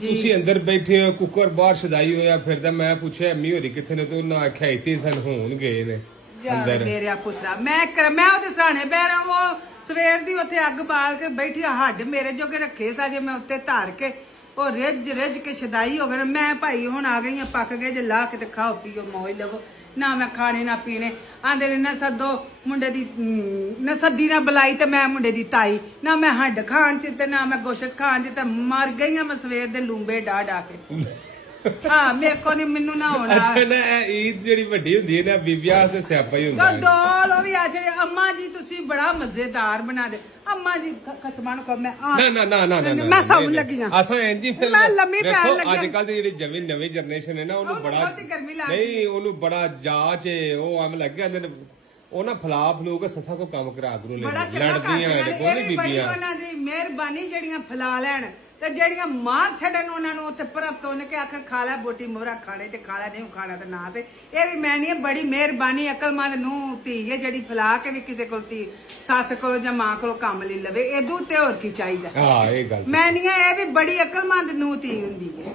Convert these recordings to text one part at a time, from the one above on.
ਤੁਸੀਂ ਅੰਦਰ ਬੈਠੇ ਹੋ ਕੁੱਕਰ ਬਾਹਰ ਛਦਾਈ ਹੋਇਆ ਫਿਰਦਾ ਮੈਂ ਪੁੱਛਿਆ ਅੰਮੀ ਹੋਰੀ ਕਿੱਥੇ ਨੇ ਤੇ ਉਹਨਾਂ ਆਖਿਆ ਇੱਥੇ ਸਨ ਹੋਣ ਗਏ ਨੇ ਅੰਦਰ ਮੇਰਾ ਪੁੱਤਰਾ ਮੈਂ ਉਹਦੇ ਸਾਹਣੇ ਬਹਿ ਰਹਾ ਉਹ ਸਵੇਰ ਦੀ ਉੱਥੇ ਅੱਗ ਬਾਲ ਕੇ ਬੈਠੀ ਹੱਡ ਮੇਰੇ ਜੋਗੇ ਰੱਖੇ ਸਾਜੇ ਮੈਂ ਉੱਤੇ ਧਰ ਕੇ ਉਹ ਰਿੱਝ ਕੇ ਛਦਾਈ ਹੋ ਗਏ ਮੈਂ ਭਾਈ ਹੁਣ ਆ ਗਈ ਆ ਪੱਕ ਗਏ ਜੇ ਲਾ ਕੇ ਤੇ ਖਾਓ ਪੀਓ ਮੌਜ ਲਵੋ ਨਾ ਮੈਂ ਖਾਣੇ ਨਾ ਪੀਣੇ ਆਂਦੇ ਨੇ ਨਾ ਸੱਦੋ ਮੁੰਡੇ ਦੀ ਨਾ ਸੱਦੀ ਨਾ ਬੁਲਾਈ ਤੇ ਮੈਂ ਮੁੰਡੇ ਦੀ ਤਾਈ ਨਾ ਮੈਂ ਹੱਡ ਖਾਣ ਚ ਤੇ ਨਾ ਮੈਂ ਗੋਸ਼ਤ ਖਾਣ ਚ ਤੇ ਮਰ ਗਈ ਆ ਮੈਂ ਸਵੇਰ ਦੇ ਲੂੰਬੇ ਡਾ ਕੇ ਹਾਂ ਮੇਰੇ ਕੋ ਨਹੀਂ ਮੈਨੂੰ ਨਾ ਹੋਣਾ ਅੱਛਾ ਨਾ ਇਹ ਈਦ ਜਿਹੜੀ ਵੱਡੀ ਹੁੰਦੀ ਹੈ ਨਾ ਬੀਬੀਆਂ ਵਾਸਤੇ ਸਿਆਪਾ ਹੀ ਹੁੰਦਾ ਹੈ ਡੋਲ ਉਹ ਵੀ ਆ ਜਿਹੜੇ ਅੰਮਾ ਜੀ ਤੁਸੀਂ ਬੜਾ ਮਜ਼ੇਦਾਰ ਬਣਾ ਦੇ ਅੰਮਾ ਜੀ ਖਸਮਾਂ ਨੂੰ ਕਹ ਮੈਂ ਨਾ ਮੈਂ ਸੌਣ ਲੱਗੀ ਆ ਅਸਾਂ ਇੰਜੀ ਫਿਰ ਮੈਂ ਲੰਮੀ ਪੈਣ ਲੱਗੀ ਅੱਜ ਕੱਲ ਦੀ ਜਿਹੜੀ ਨਵੀਂ ਜਨਰੇਸ਼ਨ ਹੈ ਨਾ ਉਹਨੂੰ ਬੜਾ ਨਹੀਂ ਉਹਨੂੰ ਬੜਾ ਜਾਚ ਉਹ ਆਮ ਲੱਗ ਗਿਆ ਉਹ ਨਾ ਫਲਾ ਫਲੂ ਕੇ ਸੱਸਾਂ ਕੋ ਕੰਮ ਕਰਾ ਕਰੂ ਲੜਦੀਆਂ ਨੇ ਕੋਈ ਬੀਬੀਆਂ ਉਹਨਾਂ ਦੀ ਮਿਹਰਬਾਨੀ ਜਿਹੜੀਆਂ ਫਲਾ ਲੈਣ ਤੇ ਜਿਹੜੀਆਂ ਮਾਰ ਛੱਡਣ ਉਹਨਾਂ ਨੂੰ ਉੱਥੇ ਪਰਬ ਤੋਂ ਨੇ ਕਿ ਆਖਰ ਖਾ ਲੈ ਬੋਟੀ ਮੋਹਰਾ ਖਾਣੇ ਤੇ ਖਾ ਲੈ ਨਹੀਂ ਖਾਣਾ ਤੇ ਨਾ ਤੇ ਇਹ ਵੀ ਮੈਂ ਨਹੀਂ ਬੜੀ ਮਿਹਰਬਾਨੀ ਅਕਲਮੰਦ ਨੂੰ ਧੀ ਹੈ ਜਿਹੜੀ ਫਲਾ ਕੇ ਵੀ ਕਿਸੇ ਕੋਲ ਧੀ ਸੱਸ ਕੋਲ ਜਾਂ ਮਾਂ ਕੋਲ ਕੰਮ ਲੈ ਲਵੇ ਇਹਦੂ ਤੇ ਹੋਰ ਕੀ ਚਾਹੀਦਾ ਹਾਂ ਇਹ ਗੱਲ ਮੈਂ ਨਹੀਂ ਇਹ ਵੀ ਬੜੀ ਅਕਲਮੰਦ ਨੂੰ ਧੀ ਹੁੰਦੀ ਹੈ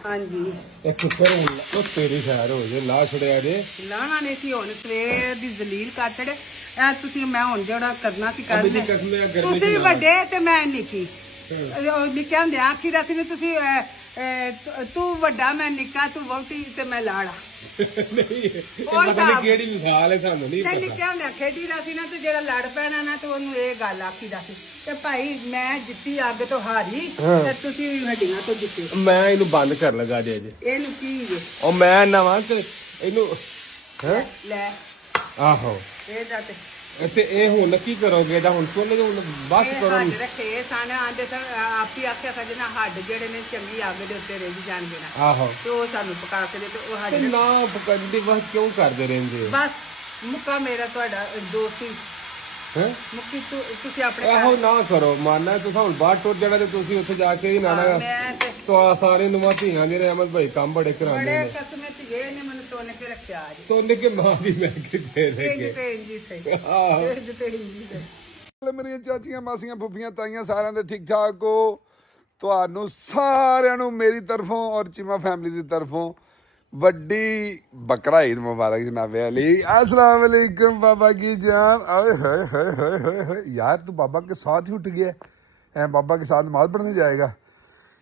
ਹਾਂਜੀ ਇਹ ਕੁੱਕਰ ਉਹ ਤੇਰੀ ਖੈਰ ਹੋ ਜੇ ਲਾ ਛੜਿਆ ਜੇ ਲਾਣਾ ਨਹੀਂ ਸੀ ਹੁਣ ਸਵੇਰ ਦੀ ਜ਼ਲੀਲ ਕਰ ਛੜੇ ਐ ਤੁਸੀਂ ਮੈਂ ਹੁਣ ਜਿਹੜਾ ਕਰਨਾ ਸੀ ਕਰਨਾ ਤੁਸੀਂ ਵੱਡੇ ਤੇ ਮੈਂ ਨਿੱਕੀ ਨਿੱਕਿਆ ਹੁੰਦੇ ਆਖੀ ਦਾ ਸੀ ਤੁਸੀਂ ਤੂੰ ਵੱਡਾ ਮੈਂ ਨਿੱਕਾ ਤੂੰ ਵਹੁਟੀ ਤੇ ਮੈਂ ਲਾੜਾ ਨਹੀਂ ਪਤਾ ਨਹੀਂ ਕਿਹੜੀ ਮਿਸਾਲ ਹੈ ਸਾਨੂੰ ਨਹੀਂ ਪਤਾ ਨਿੱਕਿਆ ਹੁੰਦੇ ਖੇਡੀ ਦਾ ਸੀ ਨਾ ਤੇ ਜਿਹੜਾ ਲੜ ਪੈਣਾ ਨਾ ਤੇ ਉਹਨੂੰ ਇਹ ਗੱਲ ਆਖੀ ਦਾ ਸੀ ਤੇ ਭਾਈ ਮੈਂ ਜਿੱਤੀ ਅੱਗ ਤੋਂ ਹਾਰੀ ਤੇ ਤੁਸੀਂ ਹੱਡੀਆਂ ਤੋਂ ਜਿੱਤੇ ਮੈਂ ਇਹਨੂੰ ਬੰਦ ਕਰ ਲਗਾ ਜੇ ਇਹਨੂੰ ਕੀ ਉਹ ਮੈਂ ਨਵਾਂ ਤੇ ਇਹਨੂੰ ਲੈ ਆਹੋ ਇਹਦਾ ਤੇ ਇਹ ਹੁਣ ਕੀ ਕਰੋਗੇ ਇਹਦਾ ਹੁਣ ਸੁਣ ਲਓ ਹੁਣ ਬਸ ਕਰੋ ਹੱਡ ਰੱਖੇ ਸਾਨੇ ਆਂਦੇ ਸਨ ਆਪੀ ਆਖਿਆ ਸਾ ਜਿਹਨਾਂ ਹੱਡ ਜਿਹੜੇ ਨੇ ਚੰਗੀ ਅੱਗ ਦੇ ਉੱਤੇ ਰਹਿ ਜਾਣਗੇ ਨਾ ਆਹੋ ਤੇ ਉਹ ਸਾਨੂੰ ਪਕਾ ਕੇ ਦੇ ਤੇ ਉਹ ਹੱਡ ਨਾ ਪਕੜਨ ਦੀ ਬਸ ਕਿਉਂ ਕਰਦੇ ਰਹਿੰਦੇ ਬਸ ਮੁੱਕਾ ਮੇਰਾ ਤੁਹਾਡਾ ਦੋਸਤੀ ਹੈ ਮੁੱਕੀ ਤੁਸੀਂ ਆਪਣੇ ਇਹੋ ਨਾ ਕਰੋ ਮਾਨਾ ਤੁਸੀਂ ਹੁਣ ਬਾਹਰ ਟੁੱਟ ਜਾਣਾ ਤੇ ਤੁਸੀਂ ਉੱਥੇ ਜਾ ਕੇ ਹੀ ਨਾਣਾ ਤਾਂ ਸਾਰੇ ਨੂੰਮਾਂ ਧੀਆਂ ਜਿਹੜੇ ਅਮਲ ਭਾਈ ਕੰਮ ਬੜੇ ਕਰਾਉਂਦੇ ਨੇ ਕਸਮੇ ਤੇ ਇਹ ਨੇ ਮੈਨੂੰ ਤੋਨੇ ਕੇ ਰੱਖਿਆ ਜੀ ਤੋਨੇ ਕੇ ਮਾਂ ਦੀ ਮੈਂ ਕਿਤੇ ਰਹਿ ਇਹ ਤੇ ਇੰਜੀ ਸਹੀ ਆਹੋ ਇਹ ਤੇ ਇੰਜੀ ਸਹੀ ਮੇਰੀਆਂ ਚਾਚੀਆਂ ਮਾਸੀਆਂ ਫੁੱਫੀਆਂ ਤਾਈਆਂ ਸਾਰਿਆਂ ਦੇ ਠੀਕ ਠਾਕ ਹੋ ਤੁਹਾਨੂੰ ਸਾਰਿਆਂ ਨੂੰ ਮੇਰੀ ਤਰਫੋਂ ਔਰ ਚੀਮਾ ਫੈਮਿਲੀ ਦੀ ਤਰਫੋਂ ਵੱਡੀ ਬਕਰਾ ਈਦ ਮੁਬਾਰਕ ਜਨਾਬ ਅਲੀ अस्सलाम वालेकुम बाबा की जान अरे हाय हाय हाय हाय हाय यार तू बाबा के साथ ही उठ गया है बाबा के साथ नमाज पढ़ने जाएगा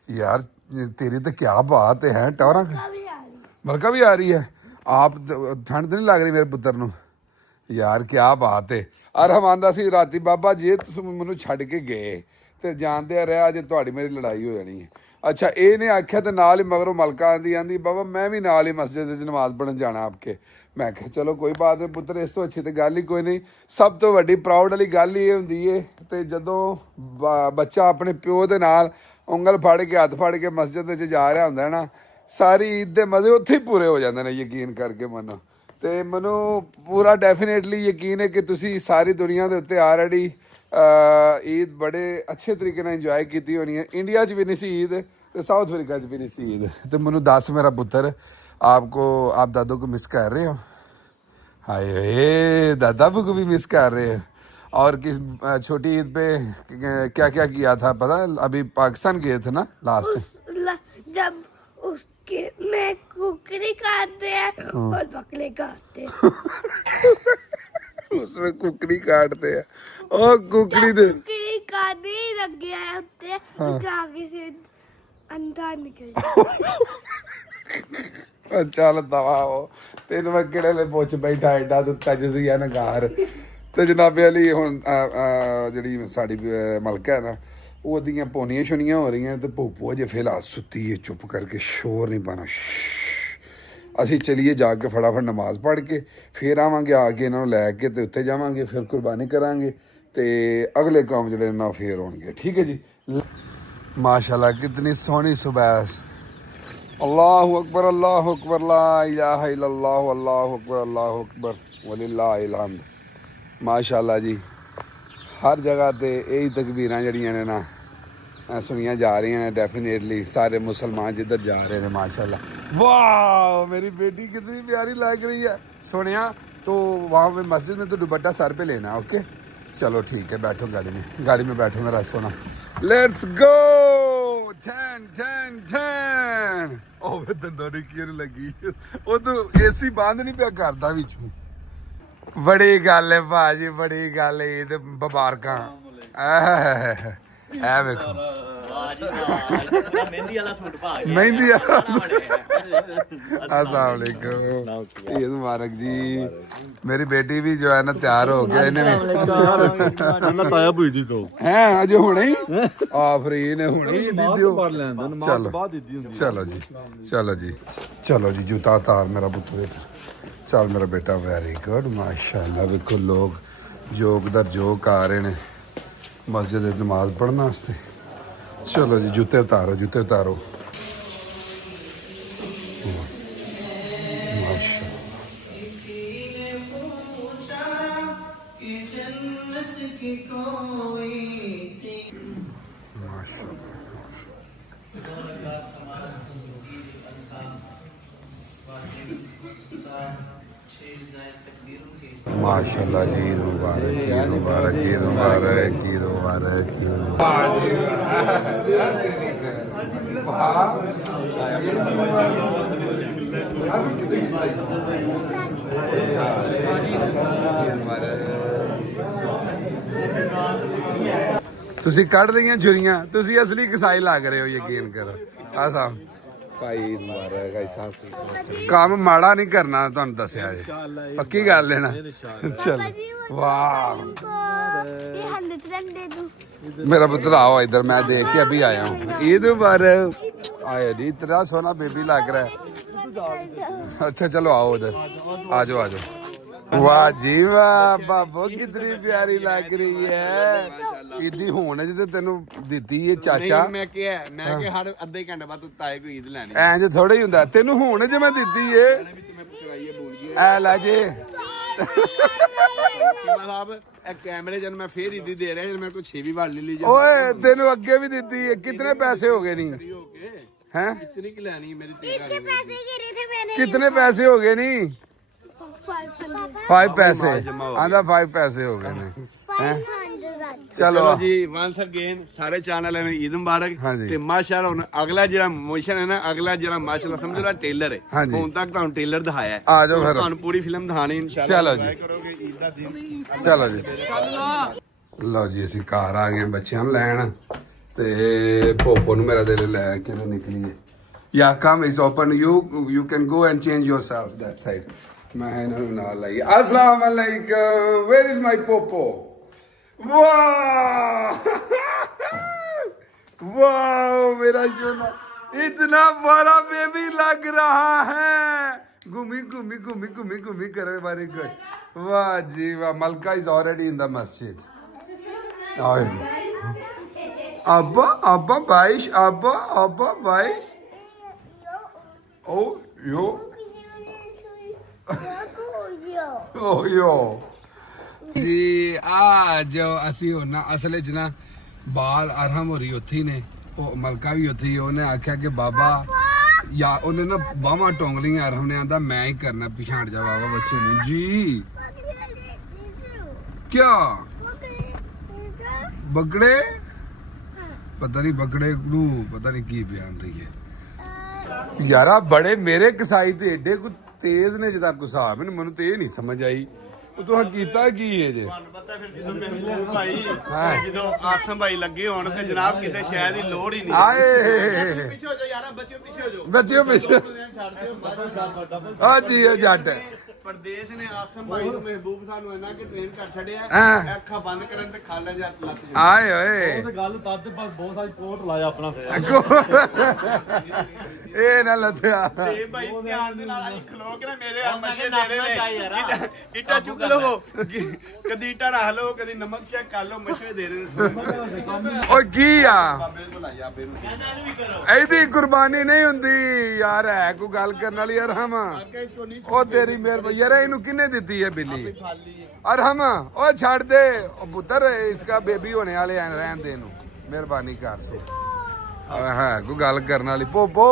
यार तेरी तो क्या बात है टौरा मलका भी आ रही है आप ठंड तो नहीं लग रही मेरे पुत्र ਨੂੰ यार क्या बात है और हम आंदा ਸੀ ਰਾਤੀ ਬਾਬਾ ਜੇ ਤੁਸੀਂ ਮੈਨੂੰ ਛੱਡ ਕੇ ਗਏ ਤੇ ਜਾਣਦੇ ਰਿਹਾ ਅੱਜ ਤੁਹਾਡੀ ਮੇਰੀ ਲੜਾਈ ਹੋ ਜਾਣੀ ਹੈ ਅੱਛਾ ਇਹਨੇ ਆਖਿਆ ਤੇ ਨਾਲ ਹੀ ਮਗਰੋਂ ਮਲਕਾ ਆਂਦੀ ਬਾਬਾ ਮੈਂ ਵੀ ਨਾਲ ਹੀ ਮਸਜਿਦ 'ਚ ਨਮਾਜ਼ ਪੜ੍ਹਨ ਜਾਣਾ ਆਪਕੇ ਮੈਂ ਕਿਹਾ ਚਲੋ ਕੋਈ ਬਾਤ ਨਹੀਂ ਪੁੱਤਰ ਇਸ ਤੋਂ ਅੱਛੀ ਤੇ ਗੱਲ ਹੀ ਕੋਈ ਨਹੀਂ ਸਭ ਤੋਂ ਵੱਡੀ ਪ੍ਰਾਊਡ ਵਾਲੀ ਗੱਲ ਹੀ ਇਹ ਹੁੰਦੀ ਏ ਤੇ ਜਦੋਂ ਬੱਚਾ ਆਪਣੇ ਪਿਓ ਦੇ ਨਾਲ ਉਂਗਲ ਫੜ ਕੇ ਹੱਥ ਫੜ ਕੇ ਮਸਜਿਦ 'ਚ ਜਾ ਰਿਹਾ ਹੁੰਦਾ ਨਾ ਸਾਰੀ ਈਦ ਦੇ ਮਜ਼ੇ ਉੱਥੇ ਹੀ ਪੂਰੇ ਹੋ ਜਾਂਦੇ ਨੇ ਯਕੀਨ ਕਰਕੇ ਮੰਨੋ ਤੇ ਮੈਨੂੰ ਪੂਰਾ ਡੈਫੀਨੇਟਲੀ ਯਕੀਨ ਹੈ ਕਿ ਤੁਸੀਂ ਸਾਰੀ ਦੁਨੀਆ ਦੇ ਉੱਤੇ ਆਲਰੇਡੀ ਈਦ ਬੜੇ ਅੱਛੇ ਤਰੀਕੇ ਨਾਲ ਇੰਜੋਏ ਕੀਤੀ ਹੋਣੀ ਹੈ ਇੰਡੀਆ 'ਚ ਵੀ ਨਹੀਂ ਸੀ ਈਦ ਤੇ ਸਾਊਥ ਅਫਰੀਕਾ 'ਚ ਵੀ ਨਹੀਂ ਸੀ ਈਦ ਤੇ ਮੈਨੂੰ ਦੱਸ ਮੇਰਾ ਪੁੱਤਰ आपको आप दादू को मिस कर रहे हो हाय दादा को भी मिस कर रहे हो और किस छोटी ईद पे क्या क्या किया था पता अभी पाकिस्तान गए थे ना लास्ट जब उसके में कुकरी काटते हैं और बकरे काटते हैं उसमें कुकड़ी काटते हैं और कुकड़ी दे कुकरी काटने ही लग गया है उससे आगे से अंडा निकल ਚੱਲ ਦਵਾ ਉਹ ਤੈਨੂੰ ਮੈਂ ਕਿਹੜੇ ਲਈ ਪੁੱਛ ਬੈਠਾ ਐਡਾ ਤੂੰ ਤਜਦੀ ਆ ਨਗਾਰ ਤੇ ਜਨਾਬੇ ਅਲੀ ਹੁਣ ਜਿਹੜੀ ਸਾਡੀ ਮਲਕਾ ਹੈ ਨਾ ਉਹਦੀਆਂ ਪੋਨੀਆਂ ਸ਼ੁਨੀਆਂ ਹੋ ਰਹੀਆਂ ਤੇ ਭੂਪੂ ਅਜੇ ਫਿਲਹਾਲ ਸੁੱਤੀ ਹੈ ਚੁੱਪ ਕਰਕੇ ਸ਼ੋਰ ਨਹੀਂ ਪਾਣਾ ਅਸੀਂ ਚਲੀਏ ਜਾ ਕੇ ਫਟਾਫਟ ਨਮਾਜ਼ ਪੜ੍ਹ ਕੇ ਫਿਰ ਆਵਾਂਗੇ ਆ ਕੇ ਇਹਨਾਂ ਨੂੰ ਲੈ ਕੇ ਤੇ ਉੱਥੇ ਜਾਵਾਂਗੇ ਫਿਰ ਕੁਰਬਾਨੀ ਕਰਾਂਗੇ ਤੇ ਅਗਲੇ ਕੰਮ ਜਿਹੜੇ ਨਾ ਫੇਰ ਹੋਣਗੇ ਠੀਕ ਹੈ ਜੀ ਮਾਸ਼ਾਅੱਲਾ ਕਿਤਨੀ ਸੋਹਣੀ ਸੁਬਹ अल्लाहु अकबर ला इलाहा इल्लल्लाह अल्लाहु अकबर वलिल्लाहिल हम्द माशाअल्लाह जी हर जगह ते यही तकबीरां जड़ियां ने ना सुनिया जा रही हैं डेफिनेटली सारे मुसलमान जिधर जा रहे हैं माशाअल्लाह वाह मेरी बेटी कितनी प्यारी लग रही है सोनिया तो वहाँ पे मस्जिद में तो दुपट्टा सर पे लेना ओके चलो ठीक है बैठो गाड़ी में बैठो मेरा सोना लेट्स गो ਠਨ ਉਹ ਵੇ ਦੰਦੋਂ ਦੀ ਕੀ ਲੱਗੀ ਉਧਰ ਏਸੀ ਬੰਦ ਨਹੀਂ ਪਿਆ ਕਰਦਾ ਵਿੱਚੋਂ ਬੜੀ ਗੱਲ ਹੈ ਭਾਜੀ ਬੜੀ ਗੱਲ ਹੈ ਤੇ ਮੁਬਾਰਕਾਂ ਐ ਵੇਖੋ ਮਹਿੰਦੀ ਵਾਲਾ ਸੂਟ ਪਾ ਮਹਿੰਦੀ अस्सलाम वालेकुम ईद मुबारक जी मेरी बेटी भी जो है ना तैयार हो गया इन्हें ਨਾ ਤਾਇਆ ਭੁਜਦੀ ਤੋਂ हैं अजो हुणे ही आफरीन है हुणे ही दी दियो चलो ਬਾਅਦ ਦਿੱਤੀ ਹੁੰਦੀ चलो जी चलो जी चलो जी जूता तार मेरा पुत्र चल मेरा बेटा वेरी गुड माशाल्लाह देखो लोग जोग दर जोग आ रहे ने मस्जिद नमाज पढ़ने वास्ते चलो जी जूते उतारो माशाल्लाह माशाल्लाह जी ईद मुबारक ईद मुबारक ईद मुबारक ईद मुबारक ईद ਤੁਸੀਂ ਕੱਢ ਲਈਆਂ ਛੁਰੀਆਂ ਤੁਸੀਂ ਅਸਲੀ ਕਸਾਈ ਲੱਗ ਰਹੇ ਹੋ ਯਕੀਨ ਕਰੋ ਆ ਸਾਹਿਬ ਭਾਈ ਈਦ ਮੁਬਾਰਕ ਭਾਈ ਸਾਹਿਬ ਕੰਮ ਮਾੜਾ ਨਹੀਂ ਕਰਨਾ ਤੁਹਾਨੂੰ ਦੱਸਿਆ ਜੀ ਪੱਕੀ ਗੱਲ ਹੈ ਨਾ ਚਲ ਵਾਹ ये 100 रंग दे दूं मेरा पुत्र आओ इधर मैं देख के अभी आया हूँ ईद मुबारक आया जी इतना सोना बेबी लग रहा है अच्छा चलो आओ उधर आ जाओ वाह जी वाह बाबो कितनी प्यारी लग रही है ईदी होने जी ते तेनू ਦਿੱਤੀ ਏ ਚਾਚਾ ਮੈਂ ਕਿ ਹਰ ਅੱਧੇ ਘੰਟੇ ਬਾਅਦ ਤੂੰ ਤਾਏ ਕੋਈ ਈਦ ਲੈਣੀ ਐਂ ਜੇ ਥੋੜਾ ਹੀ ਹੁੰਦਾ ਤੈਨੂੰ ਹੁਣ ਜੇ ਮੈਂ ਦਿੱਤੀ ਏ ਐ ਲੈ ਜੇ ਚੀਮਾ ਸਾਹਿਬ ਇਹ ਕੈਮਰੇ ਜਨ ਮੈਂ ਫੇਰ ਈਦੀ ਦੇ ਰਿਹਾ ਜਨ ਮੇਰੇ ਕੋਲ 6 ਵੀ ਵਾਲ ਲਈ ਜਾ ਓਏ ਤੈਨੂੰ ਅੱਗੇ ਵੀ ਦਿੱਤੀ ਏ ਕਿੰਨੇ ਪੈਸੇ ਹੋ ਗਏ ਨਹੀਂ ਓਕੇ हैं इतनी की लेनी है मेरी इसके पैसे गिरे थे मैंने कितने पैसे हो गए नहीं 500 5 पैसे आंदा 5 पैसे हो गए ने 500 चलो ਚਲੋ ਜੀ ਵਾਂਸ ਅਗੇਨ ਸਾਰੇ ਚੈਨਲ ਨੂੰ ਈਦ ਮੁਬਾਰਕ ਹਾਂਜੀ। ਤੇ ਮਾਸ਼ਾਅੱਲਾ ਹੁਣ ਅਗਲਾ ਜਿਹੜਾ ਮੋਸ਼ਨ ਹੈ ਨਾ ਅਗਲਾ ਜਿਹੜਾ ਮਾਸ਼ਾਅੱਲਾ ਸਮਝੋ ਨਾ ਟੇਲਰ ਹੈ ਹਾਂਜੀ। ਹੁਣ ਤੱਕ ਤੁਹਾਨੂੰ ਟੇਲਰ ਦਿਖਾਇਆ ਹੈ ਆ ਜਾਓ ਫਿਰ। ਤੁਹਾਨੂੰ ਪੂਰੀ ਫਿਲਮ ਦਿਖਾਣੀ ਇਨਸ਼ਾਅੱਲਾ ਚਲੋ ਜੀ। ਕਰੋਗੇ ਈਦ ਦਾ ਦਿਨ चलो जी ਲਓ ਜੀ ਅਸੀਂ ਘਰ ਆ ਗਏ ਬੱਚਿਆਂ ਨੂੰ ਲੈਣ ਤੇ ਪੋਪੋ ਨੂੰ ਮੇਰਾ ਦਿਲ ਲੈ ਕੇ ਨਾ ਨਿਕਲੀਏ ਯਾ come is open you can go and change yourself that side ਮੈਂ ਇਹਨਾਂ ਨੂੰ ਨਾਲ ਲਈ अस्सलाम वालेकुम वेयर इज माय पोपो वाह वाह मेरा सोना इतना बड़ा बेबी लग रहा है घूमी घूमी घूमी घूमी घूमी करे वेरी गुड वाह जी वाह मलका इज ऑलरेडी इन द मस्जिद अब्बा अब्बा बाइश अब्बा अब्बा बाइश ओ यो ओ यो जी आ जो ਅਸੀਂ ਹੁਣ ਨਾ ਅਸਲ 'ਚ ਨਾ ਬਾਲ ਅਰਹਮ ਹੋਰੀ ਉੱਥੇ ਹੀ ਨੇ ਉਹ ਮਲਕਾ ਵੀ ਉੱਥੇ ਹੀ ਉਹਨੇ ਆਖਿਆ ਕਿ ਬਾਬਾ या ਉਹਨੇ ਨਾ ਬਾਹਾਂ ਟੋਂਗ ਲਈਆਂ ਅਰਹਮ ਨੇ ਆਂਦਾ ਮੈਂ ਹੀ ਕਰਨਾ ਪਿਛਾੜ ਜਾ ਬਾਬਾ ਬੱਚੇ ਨੂੰ ਜੀ क्या बगड़े पता नहीं बगड़े नू पता नहीं की बयान दईए यारा बड़े मेरे कसाई ते एडे को तेज ने जिदा गुस्सा ਮੈਨੂੰ ਤੇ ਇਹ ਨਹੀਂ ਸਮਝ ਆਈ ਉਹ ਤੂੰ ਕੀਤਾ ਕੀ ਹੈ ਜੇ ਤੁਹਾਨੂੰ ਪਤਾ ਫਿਰ ਜਦੋਂ ਮਹਿਬੂਬ ਭਾਈ ਜਦੋਂ ਆਸਮ ਭਾਈ ਲੱਗੇ ਹੋਣ ਤੇ ਜਨਾਬ ਕਿਸੇ ਸ਼ੈ ਦੀ ਲੋੜ ਹੀ ਨਹੀਂ ਆਏ ਪਿੱਛੇ ਹੋ ਜਾਓ ਯਾਰਾ ਬੱਚਿਓ ਪਿੱਛੇ ਹੋ ਜਾਓ ਬੱਚਿਓ ਪਿੱਛੇ ਛੱਡ ਦਿਓ ਬਾਅਦ ਆ ਜੀ ਇਹ ਜੱਟ ਪਰਦੇਸ ਨੇ ਆਸਮ ਭਾਈ ਨੂੰ ਮਹਿਬੂਬ ਸਾਨੂੰ ਇਹਨਾਂ ਕਿ ਟ੍ਰੇਨ ਕਰ ਛੱਡਿਆ ਹਾਂ। ਅੱਖਾਂ ਬੰਦ ਕਰਨ ਤੇ ਖਾ ਲੈ ਜਾਂ ਲੱਤ ਆਏ ਓਏ ਉਹ ਗੱਲ ਤਦ ਬਸ ਬਹੁਤ ਸਾਰੀ ਕੋਟ ਲਾਇਆ ਆਪਣਾ ਫਿਰ ਇਹ ਨਾ ਲੱਥਿਆ ਤੇ ਭਾਈ ਧਿਆਨ ਦੇ ਨਾਲ ਅਸੀਂ ਖਲੋ ਕੇ ਨਾ ਮੇਰੇ ਆ ਮਸ਼ੇ ਦੇ ਰਹੇ ਨੇ ਇੱਟਾ ਚੁੱਕ ਲਵੋ ਕਦੀ ਇੱਟਾ ਰੱਖ ਲਓ ਕਦੀ ਨਮਕ ਚੈੱਕ ਕਰ ਲਓ ਮਸ਼ੇ ਦੇ ਰਹੇ ਨੇ ਓਏ ਕੀ ਆ ਬਾਬੇ ਤੋਂ ਲਾਇਆ ਆਪੇ ਨੂੰ ਇਹਦੀ ਕੁਰਬਾਨੀ ਨਹੀਂ ਹੁੰਦੀ ਯਾਰ ਹੈ ਕੋਈ ਗੱਲ ਕਰਨ ਵਾਲੀ ਅਰਹਮ ਅੱਗੇ ਸੋਨੀ ਉਹ ਤੇਰੀ ਮਿਹਰਬਾਨੀ ਯਾਰ ਇਹਨੂੰ ਕਿੰਨੇ ਦਿੱਤੀ ਹੈ ਬਿੱਲੀ ਅਰਹਮ ਉਹ ਛੱਡ ਦੇ ਉਹ ਪੁੱਤਰ ਇਸਕਾ ਬੇਬੀ ਹੋਣੇ ਵਾਲੇ ਰਹਿਣ ਦੇ ਨੂੰ ਮਿਹਰਬਾਨੀ ਕਰ ਸੋ ਹਾਂ ਕੋਈ ਗੱਲ ਕਰਨ ਵਾਲੀ ਪੋਪੋ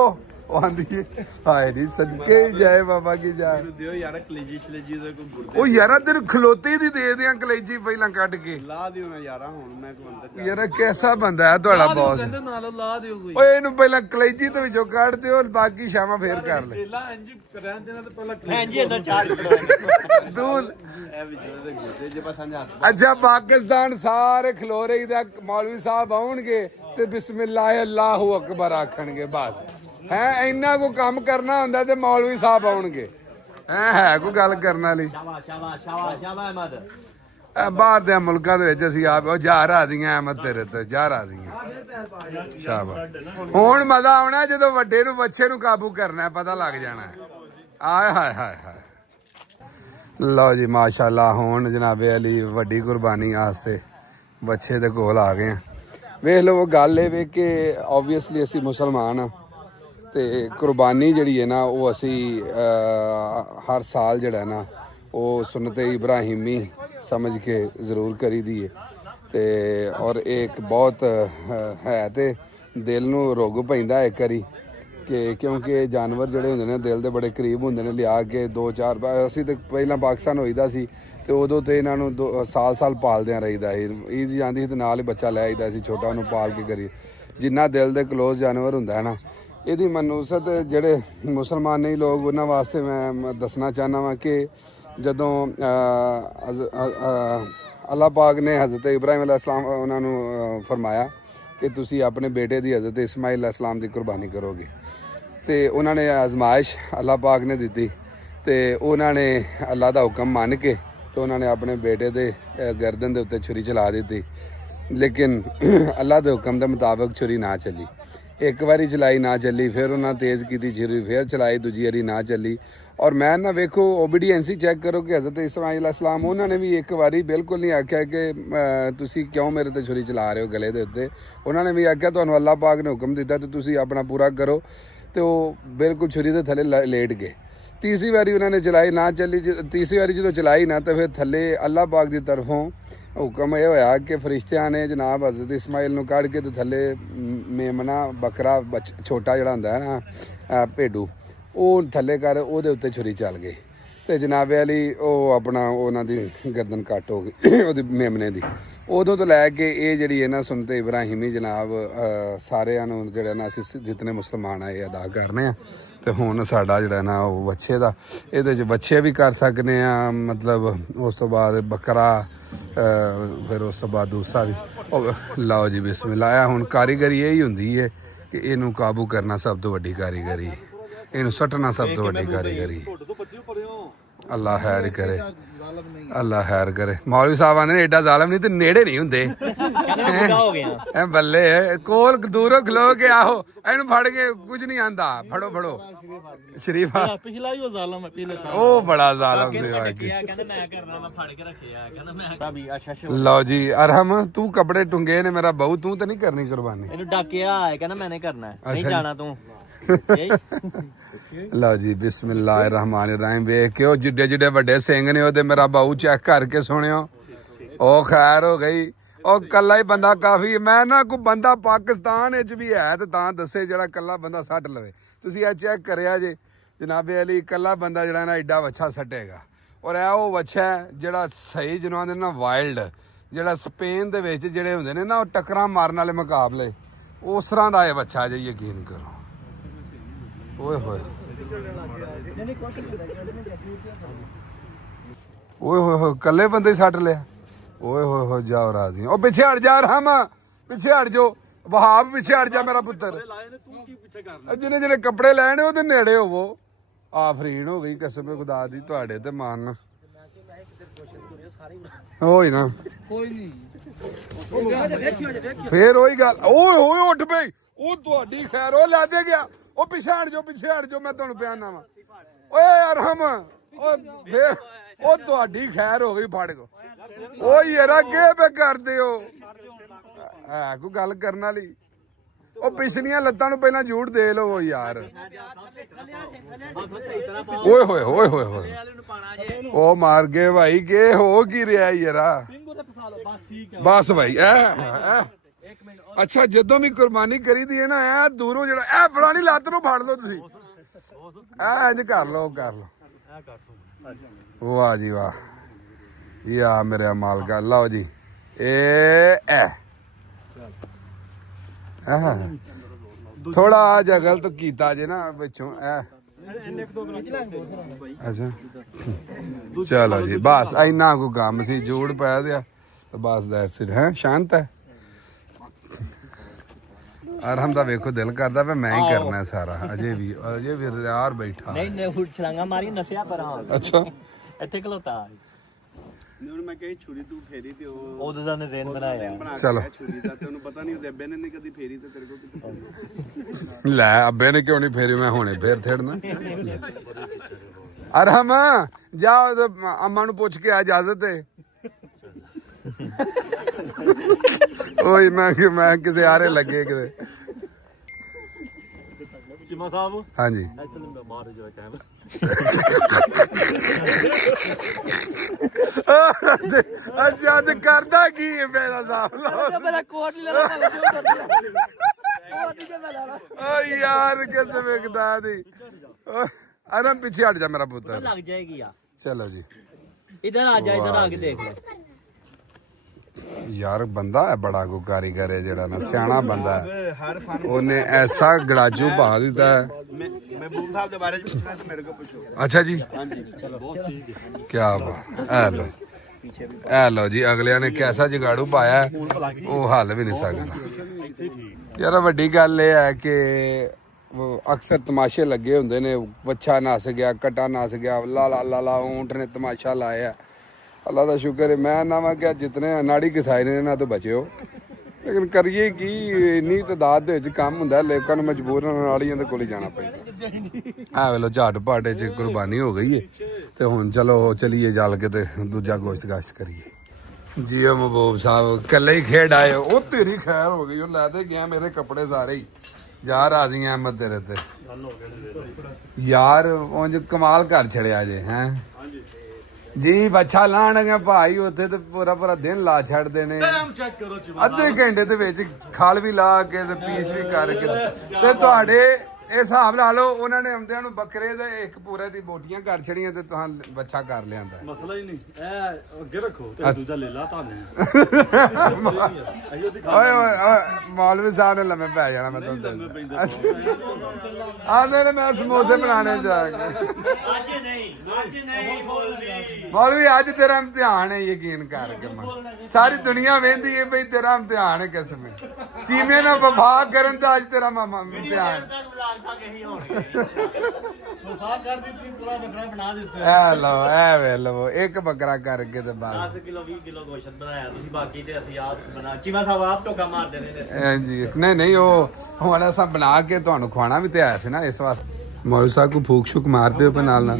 ਉਹ ਆਂਦੀ ਹੈ ਹਾਏ ਨੀ ਸਦਕੇ ਹੀ ਜਾਏ ਬਾਬਾ ਕੀ ਜਾਏ। ਦਿਓ ਯਾਰ ਕਲੇਜੀ ਸ਼ਲੇਜੀ ਦਾ ਕੋਈ ਗੁਰਦੇ ਉਹ ਯਾਰਾ ਤੈਨੂੰ ਖਲੋਤੀ ਦੀ ਦੇ ਦਿਆਂ ਕਲੇਜੀ ਪਹਿਲਾਂ ਕੱਢ ਕੇ। ਲਾ ਦਿਓ ਨਾ ਯਾਰਾ, ਹੁਣ ਮੈਂ ਕੋ ਅੰਦਰ ਯਾਰਾ ਕੈਸਾ ਬੰਦਾ ਹੈ ਤੁਹਾਡਾ ਬੌਸ। ਨਾਲ ਲਾ ਦਿਓ ਕੋਈ ਓਏ ਇਹਨੂੰ ਪਹਿਲਾਂ ਕਲੇਜੀ ਤੋਂ ਵਿੱਚੋਂ ਕੱਢ ਦਿਓ, ਬਾਕੀ ਸ਼ਾਮਾਂ ਫੇਰ ਕਰ ਲੈ। ਲਾ ਇੰਜ ਰਹਿਣ ਦੇਣਾ ਤੇ ਪਹਿਲਾਂ ਹਾਂਜੀ ਅੰਦਰ ਚਾਰ ਦੂਲ ਇਹ ਵਿਚਾਰੇ ਦੇ ਗੁਰਦੇ ਜੇ ਬਸ ਅੰਜ ਅੱਛਾ ਪਾਕਿਸਤਾਨ ਸਾਰੇ ਖਲੋ ਰਹੀ ਦਾ ਮੌਲਵੀ ਸਾਹਿਬ ਆਉਣਗੇ ਤੇ ਬਿਸਮਿਲ੍ਲਾਹ ਅੱਲਾਹੁ ਅਕਬਰ ਆਖਣਗੇ ਬਸ। ਹੈ ਇੰਨਾ ਕੋ ਕੰਮ ਕਰਨਾ ਹੁੰਦਾ ਤੇ ਮੌਲਵੀ ਸਾਹਿਬ ਆਉਣਗੇ। ਹੈ ਕੋਈ ਗੱਲ ਕਰਨ ਵਾਲੀ। ਸ਼ਾਬਾਸ਼ ਸ਼ਾਬਾਸ਼ ਸ਼ਾਬਾਸ਼ ਸ਼ਾਬਾਸ਼ ਅਹਿਮਦ। ਇਹ ਬਾਹਰ ਦੇ ਮੁਲਕਾਂ ਦੇ ਵਿੱਚ ਅਸੀਂ ਆਪ ਉਹ ਜਾ ਰਾਜ਼ੀਆਂ ਅਹਿਮਦ ਤੇਰੇ ਤੇ ਜਾ ਰਾਜ਼ੀਆਂ। ਸ਼ਾਬਾਸ਼। ਹੁਣ ਮਜ਼ਾ ਆਉਣਾ ਜਦੋਂ ਵੱਡੇ ਨੂੰ ਬੱਚੇ ਨੂੰ ਕਾਬੂ ਕਰਨਾ, ਪਤਾ ਲੱਗ ਜਾਣਾ। ਆਏ ਹਾਏ ਹਾਏ ਹਾਏ। ਲਓ ਜੀ ਮਾਸ਼ਾਅੱਲਾ, ਹੁਣ ਜਨਾਬੇ ਅਲੀ ਵੱਡੀ ਕੁਰਬਾਨੀ ਵਾਸਤੇ ਬੱਚੇ ਦੇ ਕੋਲ ਆ ਗਏ ਆ। ਵੇਖ ਲਓ ਗੱਲ ਇਹ ਵੇ ਕਿ ਓਬਵੀਅਸਲੀ ਅਸੀਂ ਮੁਸਲਮਾਨ ਆ ਤੇ ਕੁਰਬਾਨੀ ਜਿਹੜੀ ਹੈ ਨਾ ਉਹ ਅਸੀਂ ਹਰ ਸਾਲ ਜਿਹੜਾ ਨਾ ਉਹ ਸੁਨਨਤ ਇਬਰਾਹੀਮੀ ਸਮਝ ਕੇ ਜ਼ਰੂਰ ਕਰੀਦੀ ਹੈ। ਤੇ ਔਰ ਇਹ ਇੱਕ ਬਹੁਤ ਹੈ ਤੇ ਦਿਲ ਨੂੰ ਰੁੱਗ ਪੈਂਦਾ ਇੱਕ ਵਾਰੀ ਕਿ ਕਿਉਂਕਿ ਜਾਨਵਰ ਜਿਹੜੇ ਹੁੰਦੇ ਨੇ ਦਿਲ ਦੇ ਬੜੇ ਕਰੀਬ ਹੁੰਦੇ ਨੇ। ਲਿਆ ਕੇ 2-4 ਅਸੀਂ ਤੇ ਪਹਿਲਾਂ ਪਾਕਿਸਤਾਨ ਹੋਈਦਾ ਸੀ ਤੇ ਉਦੋਂ ਤੇ ਇਹਨਾਂ ਨੂੰ ਸਾਲ ਪਾਲਦਿਆਂ ਰਹੀਦਾ ਸੀ। ਈਦ ਜਾਂਦੀ ਸੀ ਤੇ ਨਾਲ ਹੀ ਬੱਚਾ ਲੈ ਆਈਦਾ ਸੀ ਛੋਟਾ, ਉਹਨੂੰ ਪਾਲ ਕੇ ਕਰੀ। ਜਿੰਨਾ ਦਿਲ ਦੇ ਕਲੋਜ਼ ਜਾਨਵਰ ਹੁੰਦਾ ਹੈ ਨਾ, ਇਹਦੀ ਮਨੂਸਤ ਜਿਹੜੇ ਮੁਸਲਮਾਨ ਨਹੀਂ ਲੋਕ ਉਹਨਾਂ ਵਾਸਤੇ ਮੈਂ ਦੱਸਣਾ ਚਾਹੁੰਦਾ ਵਾਂ ਕਿ ਜਦੋਂ ਅੱਲਾਹ ਪਾਕ ਨੇ ਹਜ਼ਰਤ ਇਬਰਾਹੀਮ अलैहिस्सलाम ਉਹਨਾਂ ਨੂੰ ਫਰਮਾਇਆ ਕਿ ਤੁਸੀਂ ਆਪਣੇ ਬੇਟੇ ਦੀ ਹਜ਼ਰਤ ਇਸਮਾਈਲ अलैहिस्सलाम ਦੀ ਕੁਰਬਾਨੀ ਕਰੋਗੇ ਤੇ ਉਹਨਾਂ ਨੇ ਆਜ਼ਮਾਇਸ਼ ਅੱਲਾਹ ਪਾਕ ਨੇ ਦਿੱਤੀ ਤੇ ਉਹਨਾਂ ਨੇ ਅੱਲਾਹ ਦਾ ਹੁਕਮ ਮੰਨ ਕੇ ਤੇ ਉਹਨਾਂ ਨੇ ਆਪਣੇ ਬੇਟੇ ਦੇ ਗਰਦਨ ਦੇ ਉੱਤੇ ਛੁਰੀ ਚਲਾ ਦਿੱਤੀ। ਲੇਕਿਨ ਅੱਲਾਹ ਦੇ ਹੁਕਮ ਦੇ ਮੁਤਾਬਕ ਛੁਰੀ ਨਾ ਚੱਲੀ। ਇੱਕ ਵਾਰੀ ਚਲਾਈ ਨਾ ਚੱਲੀ, ਫਿਰ ਉਹਨਾਂ ਤੇਜ਼ ਕੀਤੀ ਛੁਰੀ, ਫਿਰ ਚਲਾਈ ਦੂਜੀ ਵਾਰੀ ਨਾ ਚੱਲੀ। ਔਰ ਮੈਂ ਨਾ ਵੇਖੋ ਓਬੀਡੀਐਂਸੀ ਚੈੱਕ ਕਰੋ ਕਿ ਹਜ਼ਰਤ ਇਸਮਾਈਲ अलैहिस्सलाम ਉਹਨਾਂ ਨੇ ਵੀ ਇੱਕ ਵਾਰੀ ਬਿਲਕੁਲ ਨਹੀਂ ਆਖਿਆ ਕਿ ਤੁਸੀਂ ਕਿਉਂ ਮੇਰੇ ਤੇ ਛੁਰੀ ਚਲਾ ਰਹੇ ਹੋ ਗਲੇ ਦੇ ਉੱਤੇ। ਉਹਨਾਂ ਨੇ ਵੀ ਆਖਿਆ ਤੁਹਾਨੂੰ ਅੱਲਾਹ ਪਾਕ ਨੇ ਹੁਕਮ ਦਿੱਤਾ ਤੇ ਤੁਸੀਂ ਆਪਣਾ ਪੂਰਾ ਕਰੋ। ਤੇ ਉਹ ਬਿਲਕੁਲ ਛੁਰੀ ਦੇ ਥੱਲੇ ਲੇਟ ਗਏ। ਤੀਸਰੀ ਵਾਰੀ ਉਹਨਾਂ ਨੇ ਚਲਾਈ ਨਾ ਚੱਲੀ। ਤੀਸਰੀ ਵਾਰੀ ਜਦੋਂ ਚਲਾਈ ਨਾ ਤਾਂ ਫਿਰ ਥੱਲੇ ਅੱਲਾਹ ਪਾਕ ਦੀ ਤਰਫੋਂ ਹੁਕਮ ਇਹ ਹੋਇਆ ਕਿ ਫਰਿਸ਼ਤਿਆਂ ਨੇ ਜਨਾਬ ਹਜ਼ਰਤ ਇਸਮਾਈਲ ਨੂੰ ਕੱਢ ਕੇ ਤੇ ਥੱਲੇ ਮੇਮਨਾ ਬੱਕਰਾ ਛੋਟਾ ਜਿਹੜਾ ਹੁੰਦਾ ਹੈ ਨਾ ਭੇਡੂ, ਉਹ ਥੱਲੇ ਕਰ ਉਹਦੇ ਉੱਤੇ ਛੁਰੀ ਚੱਲ ਗਈ ਤੇ ਜਨਾਬ ਅਲੀ ਉਹ ਆਪਣਾ ਉਹਨਾਂ ਦੀ ਗਰਦਨ ਕੱਟ ਹੋ ਗਈ ਉਹਦੀ ਮੇਮਨੇ ਦੀ। ਉਦੋਂ ਤੋਂ ਲੈ ਕੇ ਇਹ ਜਿਹੜੀ ਹੈ ਨਾ ਸੁਨਨਤ ਇਬਰਾਹੀਮੀ ਜਨਾਬ ਸਾਰਿਆਂ ਨੂੰ ਜਿਹੜਾ ਨਾ ਅਸੀਂ ਜਿਤਨੇ ਮੁਸਲਮਾਨ ਆ ਇਹ ਅਦਾ ਕਰਨੇ ਆ। ਤੇ ਹੁਣ ਸਾਡਾ ਜਿਹੜਾ ਨਾ ਉਹ ਬੱਚੇ ਦਾ ਇਹਦੇ 'ਚ ਬੱਚੇ ਵੀ ਕਰ ਸਕਦੇ ਆ, ਮਤਲਬ ਉਸ ਤੋਂ ਬਾਅਦ ਬੱਕਰਾ, ਫਿਰ ਉਸ ਤੋਂ ਬਾਅਦ ਦੂਸਰਾ ਵੀ। ਲਓ ਜੀ ਬਿਸਮਿਲ੍ਲਾ। ਹੁਣ ਕਾਰੀਗਰੀ ਇਹੀ ਹੁੰਦੀ ਹੈ ਕਿ ਇਹਨੂੰ ਕਾਬੂ ਕਰਨਾ ਸਭ ਤੋਂ ਵੱਡੀ ਕਾਰੀਗਰੀ, ਇਹਨੂੰ ਸੱਟਣਾ ਸਭ ਤੋਂ ਵੱਡੀ ਕਾਰੀਗਰੀ। ਅੱਲਾ ਖੈਰ ਕਰੇ, ਅੱਲਾ ਖੈਰ ਕਰੇ। ਮੌਲਵੀ ਸਾਹਿਬ ਆਂਦੇ ਨੇ ਏਡਾ ਜ਼ਾਲਮ ਨਹੀਂ ਤੇ ਨੇੜੇ ਨਹੀਂ ਹੁੰਦੇ। ਹੋ ਗਿਆ ਐ ਬੱਲੇ ਕੋਲ ਦੂਰੋਂ ਖਲੋ ਕੇ ਆਹੋ ਇਹਨੂੰ ਫੜ ਕੇ ਕੁਝ ਨਹੀਂ ਆਂਦਾ। ਫੜੋ ਫੜੋ ਸ਼ਰੀਫਾ, ਪਿਛਲਾ ਹੀ ਉਹ ਜ਼ਾਲਮ ਹੈ ਪਿਛਲੇ ਸਾਲ। ਉਹ ਬੜਾ ਜ਼ਾਲਮ ਸੀ ਵਾਕਈ। ਕਹਿੰਦਾ ਮੈਂ ਕਰਨਾ, ਮੈਂ ਫੜ ਕੇ ਰੱਖਿਆ, ਕਹਿੰਦਾ ਮੈਂ ਵੀ ਅੱਛਾ ਲਓ ਜੀ ਅਰਹਮ ਤੂੰ ਕੱਪੜੇ ਟੁੰਗੇ ਨੇ ਮੇਰਾ ਬਹੂ, ਤੂੰ ਤਾਂ ਨਹੀਂ ਕਰਨੀ ਕੁਰਬਾਨੀ। ਇਹਨੂੰ ਡਾਕਿਆ ਹੈ, ਕਹਿੰਦਾ ਮੈਂ ਨਹੀਂ ਕਰਨਾ, ਨਹੀਂ ਜਾਣਾ ਤੂੰ। ਲਓ ਜੀ ਬਿਸਮਿਲ੍ਲਾਹਿਰ ਰਹਿਮਾਨਿਰ ਰਹੀਮ। ਵੇਖ ਕੇ ਉਹ ਜਿੱਡੇ ਜਿੱਡੇ ਵੱਡੇ ਸਿੰਘ ਨੇ ਉਹਦੇ ਮੇਰਾ ਬਾਹੂ ਚੈੱਕ ਕਰਕੇ ਸੁਣਿਓ। ਉਹ ਖੈਰ ਹੋ ਗਈ, ਉਹ ਕੱਲਾ ਹੀ ਬੰਦਾ ਕਾਫੀ। ਮੈਂ ਨਾ ਕੋਈ ਬੰਦਾ ਪਾਕਿਸਤਾਨ ਵਿੱਚ ਵੀ ਹੈ ਤੇ ਤਾਂ ਦੱਸੇ ਜਿਹੜਾ ਕੱਲਾ ਬੰਦਾ ਸੱਟ ਲਵੇ। ਤੁਸੀਂ ਇਹ ਚੈੱਕ ਕਰਿਆ ਜੇ ਜਨਾਬੇ ਅਲੀ, ਕੱਲਾ ਬੰਦਾ ਜਿਹੜਾ ਨਾ ਐਡਾ ਵੱਛਾ ਸੱਟੇਗਾ। ਔਰ ਇਹ ਉਹ ਵੱਛਾ ਜਿਹੜਾ ਸਹੀ ਜਿਹਨੂੰ ਆਂਦੇ ਨਾ ਵਾਈਲਡ, ਜਿਹੜਾ ਸਪੇਨ ਦੇ ਵਿੱਚ ਜਿਹੜੇ ਹੁੰਦੇ ਨੇ ਨਾ ਉਹ ਟੱਕਰਾਂ ਮਾਰਨ ਵਾਲੇ ਮੁਕਾਬਲੇ, ਉਸ ਤਰ੍ਹਾਂ ਦਾ ਇਹ ਵੱਛਾ ਜੇ ਯਕੀਨ ਕਰੋ। ਓਏ ਹੋਏ ਓਏ ਹੋਏ ਹੋਏ ਕੱਲੇ ਬੰਦੇ ਸੱਟ ਲਿਆ। ਓਏ ਹੋਏ ਹੋਏ ਜਾਓ ਰਾਜ਼ੀ। ਉਹ ਪਿੱਛੇ ਹਟ ਜਾ ਰਹਾਮ, ਪਿੱਛੇ ਹਟ ਜਾਓ। ਵਹਾਬ ਪਿੱਛੇ ਹਟ ਜਾ ਮੇਰਾ ਪੁੱਤਰ। ਜਿਹਨੇ ਜਿਹਨੇ ਕੱਪੜੇ ਲੈਣੇ ਉਹਦੇ ਨੇੜੇ ਹੋਵੋ। ਆਫਰੀਨ ਹੋ ਗਈ ਕਸਮ ਖੁਦਾ ਦੀ ਤੁਹਾਡੇ ਤੇ ਮਾਨ ਹੋਈ ਨਾ ਕੋਈ ਨਹੀਂ। ਫੇਰ ਉਹੀ ਗੱਲ। ਓਏ ਹੋਏ ਉੱਠ ਪਈ। ਉਹ ਤੁਹਾਡੀ ਖੈਰ। ਉਹ ਲੈ ਦੇ ਗਿਆ। ਉਹ ਪਿੱਛੇ ਹਟ ਜਾਓ, ਪਿੱਛੇ ਹਟ ਜਾਓ, ਮੈਂ ਤੁਹਾਨੂੰ ਪਿਆਨਾ ਵਾ। ਓਏ ਅਰਹਮ ਫੇਰ ਉਹ ਤੁਹਾਡੀ ਖੈਰ ਹੋ ਗਈ ਫੜ ਕੋ। ਉਹ ਯਾਰਾ ਕੀ ਪੇ ਕਰਦੇ ਹੋ ਹੈ ਕੋਈ ਗੱਲ ਕਰਨ ਵਾਲੀ। ਉਹ ਪਿਛਲੀਆਂ ਲੱਤਾਂ ਨੂੰ ਪਹਿਲਾਂ ਜੂੜ ਦੇ ਲਓ ਯਾਰ। ਓਏ ਹੋਏ ਹੋਏ ਹੋਏ ਹੋਏ ਉਹ ਮਾਰ ਗਏ ਭਾਈ। ਕੇ ਹੋ ਕੀ ਰਿਹਾ ਯਾਰਾ। ਬਸ ਭਾਈ ਅੱਛਾ ਜਦੋਂ ਵੀ ਕੁਰਬਾਨੀ ਕਰੀਦੀ ਹੈ ਨਾ ਐ ਦੂਰੋਂ ਜਿਹੜਾ ਇਹ ਫਲਾਣੀ ਲੱਤ ਨੂੰ ਫੜ ਲਓ ਤੁਸੀਂ ਐ ਇੰਜ ਕਰ ਲਓ ਵਾਹ ਜੀ ਵਾਹ ਯਾ ਮੇਰੇ ਮਾਲਕਾ ਲਓ ਜੀ ਇਹ ਥੋੜਾ ਜਿਹਾ ਗਲਤ ਕੀਤਾ ਜੇ ਨਾ ਵਿੱਚੋਂ ਐ ਅੱਛਾ ਚਲੋ ਜੀ ਬਸ ਇੰਨਾ ਕੋ ਕੰਮ ਸੀ ਜੋੜ ਪੈ ਗਿਆ ਬਸ ਦੈਟਸ ਇਟ ਹੈ ਸ਼ਾਂਤ ਹੈ ਅਰਹਮ ਦਾ ਵੇਖੋ ਦਿਲ ਕਰਦਾ ਵੀ ਮੈਂ ਹੀ ਕਰਨਾ ਸਾਰਾ ਅਜੇ ਵੀ ਯਾਰ ਬੈਠਾ ਨਹੀਂ ਉੱਠ ਛਲਾਂਗਾ ਮਾਰੀ ਨਸਿਆ ਪਰਾਂ ਅੱਛਾ ਇੱਥੇ ਖਲੋਤਾ ਹੁਣ ਮੈਂ ਕਹੀ ਛੁਰੀ ਤੂੰ ਫੇਰੀ ਤੇ ਉਹ ਉਹਦੇ ਦਾ ਨੇ ਜ਼ੇਨ ਬਣਾਇਆ ਚਲੋ ਛੁਰੀ ਦਾ ਤੇ ਉਹਨੂੰ ਪਤਾ ਨਹੀਂ ਉਹਦੇ ਅੱਬੇ ਨੇ ਨਹੀਂ ਕਦੀ ਫੇਰੀ ਤੇ ਤੇਰੇ ਕੋਲ ਕਿੱਥੇ ਲੈ ਅੱਬੇ ਨੇ ਕਿਉਂ ਨਹੀਂ ਫੇਰੀ ਮੈਂ ਹੁਣੇ ਫੇਰ ਥੇੜਨਾ ਅਰਹਮ ਜਾ ਅੰਮਾ ਨੂੰ ਪੁੱਛ ਕੇ ਆ ਇਜਾਜ਼ਤ ਹੈ ਓਏ ਮੈਂ ਕਿਸੇ ਆਰੇ ਲੱਗੇ ਕਿਤੇ ਚੀਮਾ ਸਾਹਿਬ ਹਾਂਜੀ ਇੱਥੇ ਮਾਰ ਜੋ ਟਾਈਮ ਅੱਛਾ ਤੇ ਕਰਦਾ ਕੀ ਹੈ ਮੇਰਾ ਸਾਹਿਬ ਮੇਰਾ ਕੋਟ ਲੈ ਲਾ ਭਾਵੇਂ ਜੋ ਕਰਦੀ ਕੋਟ ਹੀ ਤੇ ਮੈਂ ਲਾ ਓ ਯਾਰ ਕਿਸ ਵੇਖਦਾ ਦੀ ਅਰਮ ਪਿੱਛੇ ਹਟ ਜਾ ਮੇਰਾ ਪੁੱਤਰ ਲੱਗ ਜਾਏਗੀ ਆ ਚਲੋ ਜੀ ਇਧਰ ਆ ਜਾ ਇਧਰ ਆ ਕੇ ਦੇਖ ਲੈ ਯਾਰ ਬੰਦਾ ਹੈ ਬੜਾ ਕੋ ਕਾਰੀਗਰ ਹੈ ਜਿਹੜਾ ਨਾ ਸਿਆਣਾ ਬੰਦਾ ਹੈ ਉਹਨੇ ਐਸਾ ਗਲਾਜੂ ਪਾ ਦਿੱਤਾ ਹੈ ਮਹਿਬੂਬ ਸਾਹਿਬ ਦੇ ਬਾਰੇ ਚ ਪੁੱਛਣਾ ਤੇ ਮੇਰੇ ਕੋਲ ਪੁੱਛੋ ਅੱਛਾ ਜੀ ਹਾਂਜੀ ਚਲੋ ਬਹੁਤ ਠੀਕ ਹੈ ਕੀ ਬਾਤ ਐ ਲੋ ਜੀ ਅਗਲਿਆਂ ਨੇ ਕੈਸਾ ਜਗਾੜੂ ਪਾਇਆ ਹੈ, ਉਹ ਹੱਲ ਵੀ ਨਹੀਂ ਸਕਦਾ ਯਾਰ ਵੱਡੀ ਗੱਲ ਇਹ ਹੈ ਕਿ ਅਕਸਰ ਤਮਾਸ਼ੇ ਲੱਗੇ ਹੁੰਦੇ ਨੇ ਵੱਛਾ ਨਸ ਗਿਆ ਕਟਾ ਨਸ ਗਿਆ ਲਾ ਊਂਟ ਨੇ ਤਮਾਸ਼ਾ ਲਾਇਆ ਅੱਲਾ ਦਾ ਸ਼ੁਕਰ ਹੈ ਮੈਂ ਨਾ ਵਾ ਕਿ ਜਿਤਨੇ ਨਾੜੀ ਕਿਸਾਈ ਨੇ ਇਹਨਾਂ ਤੋਂ ਬਚਿਓ ਲੇਕਿਨ ਕਰੀਏ ਕੀ ਇੰਨੀ ਤਾਦਾਦ ਦੇ ਵਿੱਚ ਕੰਮ ਹੁੰਦਾ ਲੋਕਾਂ ਨੂੰ ਮਜਬੂਰਨ ਨਾਲੀਆਂ ਦੇ ਕੋਲ ਹੀ ਜਾਣਾ ਪੈਂਦਾ ਆ ਵੇਲੋ ਝਾਟ ਪਾਟੇ ਚ ਕੁਰਬਾਨੀ ਹੋ ਗਈ ਹੈ ਤੇ ਹੁਣ ਚਲੋ ਚਲੀਏ ਜਲ ਕੇ ਤੇ ਦੂਜਾ ਗੋਸ਼ਤ ਗਾਸ਼ਤ ਕਰੀਏ ਜੀ ਮਹਬੂਬ ਸਾਹਿਬ ਕੱਲੇ ਹੀ ਖੇਡ ਆਏ ਉਹ ਤੇਰੀ ਖੈਰ ਹੋ ਗਈ ਉਹ ਲੈ ਦੇ ਗਿਆ ਮੇਰੇ ਕੱਪੜੇ ਸਾਰੇ ਹੀ ਯਾਰ ਰਾਜ਼ੀ ਅਹਿਮਦ ਤੇਰੇ ਤੇ ਯਾਰ ਉਂਝ ਕਮਾਲ ਕਰ ਛੜਿਆ ਜੇ ਹੈ ਜੀ ਬੱਚਾ ਲਾਣਗੇ ਭਾਈ ਉੱਥੇ ਤੇ ਪੂਰਾ ਦਿਨ ਲਾ ਛੱਡਦੇ ਨੇ ਅੱਧੇ ਘੰਟੇ ਦੇ ਵਿੱਚ ਖਲ ਵੀ ਲਾ ਕੇ ਤੇ ਪੀਸ ਵੀ ਕਰਕੇ ਤੇ ਤੁਹਾਡੇ ਇਹ ਹਿਸਾਬ ਲਾ ਲਓ ਉਹਨਾਂ ਨੇ ਆਉਂਦਿਆਂ ਨੂੰ ਬੱਕਰੇ ਦੇ ਇੱਕ ਪੂਰੇ ਦੀ ਬੋਟੀਆਂ ਕਰ ਛੜੀਆਂ ਤੇ ਤੁਹਾਂ ਬੱਚਾ ਕਰ ਲਿਆਂਦਾ ਮਸਲਾ ਹੀ ਨਹੀਂ ਇਹ ਅੱਗੇ ਰੱਖੋ ਤੇ ਦੂਜਾ ਲੈ ਲਾ ਤਾਨੇ ਓਏ ਮੌਲਵੀ ਸਾਹਿਬ ਨੇ ਲੰਮੇ ਪੈ ਜਾਣਾ ਮੈਂ ਤੁਹਾਨੂੰ ਦੱਸਦਾ ਆਂਦੇ ਨੇ ਮੈਂ ਸਮੋਸੇ ਬਣਾਣੇ ਜਾ ਕੇ ਅੱਜ ਨਹੀਂ ਮੌਲਵੀ ਅੱਜ ਤੇਰਾ ਇਮਤਿਹਾਨ ਹੈ ਯਕੀਨ ਕਰਕੇ ਮੈਂ ਸਾਰੀ ਦੁਨੀਆ ਵੇਂਦੀ ਹੈ ਬਈ ਤੇਰਾ ਇਮਤਿਹਾਨ ਹੈ ਕਿਸਮ ਚੀਮੇ ਨਾਲ ਵਫਾ ਕਰਨ ਦਾ ਅੱਜ ਤੇਰਾ ਇਮਤਿਹਾਨ ਵਫਾ ਕਰ ਦਿੱਤੀ ਪੂਰਾ ਬੱਕਰਾ ਬਣਾ ਦਿੱਤਾ ਐ ਲਓ ਐ ਵੇ ਲਓ ਇੱਕ ਬੱਕਰਾ ਕਰਕੇ ਤੇ ਬਾਅਦ 10 ਕਿਲੋ 20 ਕਿਲੋ ਗੋਸ਼ਤ ਬਣਾਇਆ ਤੁਸੀਂ ਬਾਕੀ ਤੇ ਅਸੀਂ ਆਪ ਬਣਾ ਚੀਮਾ ਸਾਹਿਬ ਆਪ ਟੋਕਾ ਮਾਰਦੇ ਨੇ ਹਾਂਜੀ ਨਹੀਂ ਉਹ ਹੁਣ ਅਸਾਂ ਬਣਾ ਕੇ ਤੁਹਾਨੂੰ ਖਵਾਣਾ ਵੀ ਤੇ ਆਇਆ ਸੀ ਨਾ ਇਸ ਵਾਸਤੇ ਮੌਲਵੀ ਸਾਹਿਬ ਕੋ ਫੂਕ ਸ਼ੁਕ ਮਾਰਦੇ ਹੋ ਨਾਲ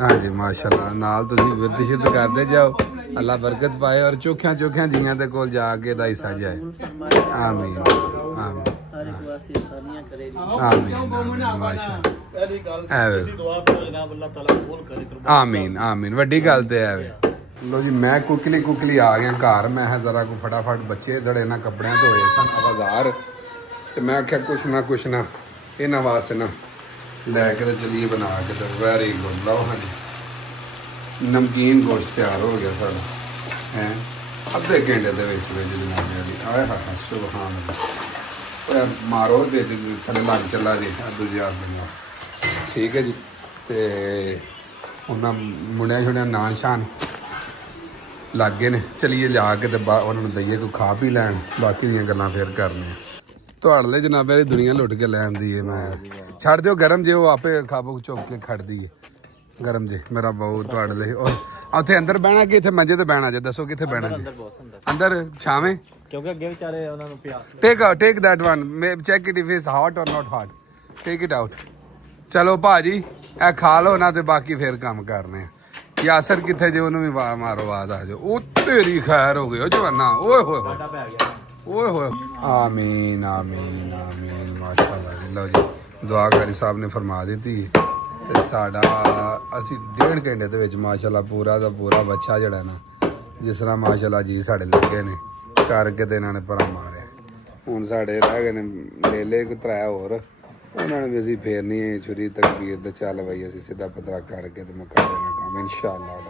ਹਾਂਜੀ ਮਾਸ਼ਾਅੱਲਾ ਨਾਲ ਤੁਸੀਂ ਵਿਰਤ ਸ਼ਿਰਤ ਕਰਦੇ ਜਾਓ ਅੱਲਾ ਬਰਕਤ ਪਾਏ ਔਰ ਚੋਖਿਆਂ ਜੀਆਂ ਦੇ ਕੋਲ ਜਾ ਕੇ ਦਾ ਹਿੱਸਾ ਜਾਏ ਆਮੀਨ ਆਮੀਨ ਆਮੀਨ ਵੱਡੀ ਗੱਲ ਤੇ ਐ ਲੋ ਜੀ ਮੈਂ ਕੁਕਲੀ ਆ ਗਿਆ ਘਰ ਮੈਂ ਜ਼ਰਾ ਕੋ ਫਟਾਫਟ ਬੱਚੇ ਜਿਹੜੇ ਇਹਨਾਂ ਕੱਪੜਿਆਂ ਧੋਏ ਸਨ ਆਵਾਜ਼ਾਰ ਤੇ ਮੈਂ ਆਖਿਆ ਕੁਛ ਨਾ ਇਹਨਾਂ ਵਾਸਤੇ ਨਾ ਲੈ ਕੇ ਤੇ ਚਲੀਏ ਬਣਾ ਕੇ ਤੇ ਵੈਰੀ ਗੁੱਡ ਲਓ ਹਾਂਜੀ ਨਮਕੀਨ ਗੋਸ਼ਤ ਤਿਆਰ ਹੋ ਗਿਆ ਸਾਡਾ ਹੈ ਅੱਧੇ ਘੰਟੇ ਦੇ ਵਿੱਚ ਜਨਾਬ ਆਏ ਹਾਂ ਸੁਭਾਨ ਅੱਲਾਹ ਮਾਰੋ ਦੇ ਥੱਲੇ ਲੱਗ ਚੱਲਾ ਜੀ ਦੂਜੇ ਆਦਮੀ ਠੀਕ ਹੈ ਜੀ ਤੇ ਉਹਨਾਂ ਮੁੰਡਿਆਂ ਛੋੜਿਆਂ ਨਾਨ ਸ਼ਾਨ ਲੱਗ ਗਏ ਨੇ ਚਲੀਏ ਲਿਆ ਕੇ ਤੇ ਉਹਨਾਂ ਨੂੰ ਦਈਏ ਕੋਈ ਖਾ ਪੀ ਲੈਣ ਬਾਕੀ ਦੀਆਂ ਗੱਲਾਂ ਫੇਰ ਕਰਨੀਆਂ ਤੁਹਾਡੇ ਲਈ ਜਨਾਬ ਵਾਲੀ ਦੁਨੀਆ ਲੁੱਟ ਕੇ ਲੈ ਆਂਦੀ ਹੈ ਮੈਂ ਛੱਡ ਦਿਓ ਗਰਮ ਜੇ ਉਹ ਆਪੇ ਖਾਬੋ ਚੁੱਕ ਕੇ ਖੜਦੀ ਹੈ ਗਰਮ ਜੇ ਮੇਰਾ ਬਹੁ ਤੁਹਾਡੇ ਲਈ ਔਰ ਉੱਥੇ ਅੰਦਰ ਬਹਿਣਾ ਕਿ ਇੱਥੇ ਮੰਜੇ ਤੇ ਬਹਿਣਾ ਜੇ ਦੱਸੋ ਕਿੱਥੇ ਬਹਿਣਾ ਜੀ ਅੰਦਰ ਛਾਵੇਂ ਕਿਉਂਕਿ ਅੱਗੇ ਵਿਚਾਰੇ ਉਹਨਾਂ ਨੂੰ ਪਿਆਸ take that one check it if it's hot or not hot take it out ਚਲੋ ਭਾਜੀ ਇਹ ਖਾ ਲਓ ਨਾ ਤੇ ਬਾਕੀ ਫੇਰ ਕੰਮ ਕਰਨੇ ਆ ਯਾਸਰ ਕਿੱਥੇ ਜੇ ਉਹਨੂੰ ਵੀ ਮਾਰੋ ਆਵਾਜ਼ ਆ ਜਾਓ ਉਹ ਤੇਰੀ ਖੈਰ ਹੋ ਗਈ ਉਹ ਜਵਾਨਾ ਓਏ ਹੋਏ ਆਮੀਨ ਮਾਸ਼ਾਅੱਲਾ ਜੀ ਲਓ ਜੀ ਦੁਆ ਕਰੀ ਸਾਹਿਬ ਨੇ ਫਰਮਾ ਦਿੱਤੀ ਤੇ ਸਾਡਾ ਅਸੀਂ 1.5 ਘੰਟੇ ਦੇ ਵਿੱਚ ਮਾਸ਼ਾਅੱਲਾ ਪੂਰਾ ਦਾ ਪੂਰਾ ਬੱਚਾ ਜਿਹੜਾ ਨਾ ਜਿਸ ਤਰ੍ਹਾਂ ਮਾਸ਼ਾਅੱਲਾ ਜੀ ਸਾਡੇ ਲੱਗੇ ਨੇ ਕਰਕੇ ਤੇ ਇਹਨਾਂ ਨੇ ਪਰਾਂ ਮਾਰਿਆ ਹੁਣ ਸਾਡੇ ਰਹਿ ਗਏ ਨੇ ਲੇਲੇ ਕੋ ਤਰਾਇਆ ਹੋਰ ਉਹਨਾਂ ਨੂੰ ਵੀ ਅਸੀਂ ਫੇਰਨੀ ਹੈ ਛੁਰੀ ਤਕਬੀਰ ਤੇ ਚੱਲ ਬਈ ਅਸੀਂ ਸਿੱਧਾ ਪਤਰਾ ਕਰਕੇ ਤੇ ਮੁਕਾ ਦੇਣਾ ਕੰਮ ਇਨਸ਼ਾਅੱਲਾ।